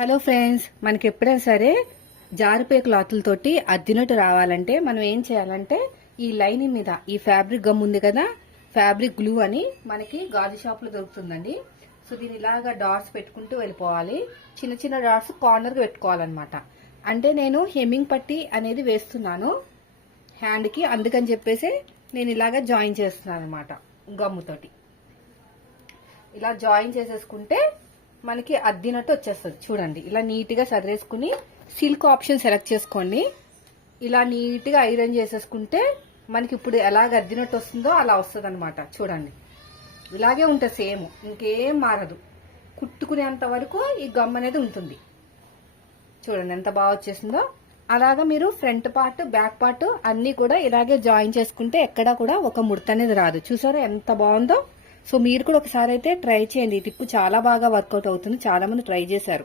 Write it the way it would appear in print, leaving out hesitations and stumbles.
Hello friends, మనకి ఎప్పుడైనా సరే జారిపోయే క్లాతులతోటి అద్దినట్టు రావాలంటే మనం ఏం చేయాలంటే ఈ లైనింగ్ మీద ఈ ఫ్యాబ్రిక్ గమ్ ఉంది కదా, ఫ్యాబ్రిక్ గ్లూ అని మనకి గాజు షాప్లో దొరుకుతుందండి. సో దీని ఇలాగా డాట్స్ పెట్టుకుంటూ వెళ్ళిపోవాలి. చిన్న చిన్న డాట్స్ కార్నర్కి పెట్టుకోవాలన్నమాట. అంటే నేను హెమ్మింగ్ పట్టీ అనేది వేస్తున్నాను హ్యాండ్కి, అందుకని చెప్పేసి నేను ఇలాగా జాయిన్ చేస్తున్నాను అనమాట. గమ్ముతోటి ఇలా జాయిన్ చేసేసుకుంటే మనకి అద్దినట్టు వచ్చేస్తుంది. చూడండి, ఇలా నీట్గా సర్దేసుకుని సిల్క్ ఆప్షన్ సెలెక్ట్ చేసుకోండి. ఇలా నీట్గా ఐరన్ చేసేసుకుంటే మనకి ఇప్పుడు ఎలాగ అద్దినట్టు వస్తుందో అలా వస్తుంది అనమాట. చూడండి, ఇలాగే ఉంటుంది, సేమ్, ఇంకేం మారదు. కుట్టుకునేంత వరకు ఈ గమ్ అనేది ఉంటుంది. చూడండి ఎంత బాగా వచ్చేసిందో. అలాగా మీరు ఫ్రంట్ పార్ట్, బ్యాక్ పార్ట్ అన్ని కూడా ఇలాగే జాయిన్ చేసుకుంటే ఎక్కడా కూడా ఒక ముడత అనేది రాదు. చూసారా ఎంత బాగుందో. సో మీరు కూడా ఒకసారి అయితే ట్రై చేయండి. ఈ టిప్ చాలా బాగా వర్కౌట్ అవుతుంది. చాలా మంది ట్రై చేశారు.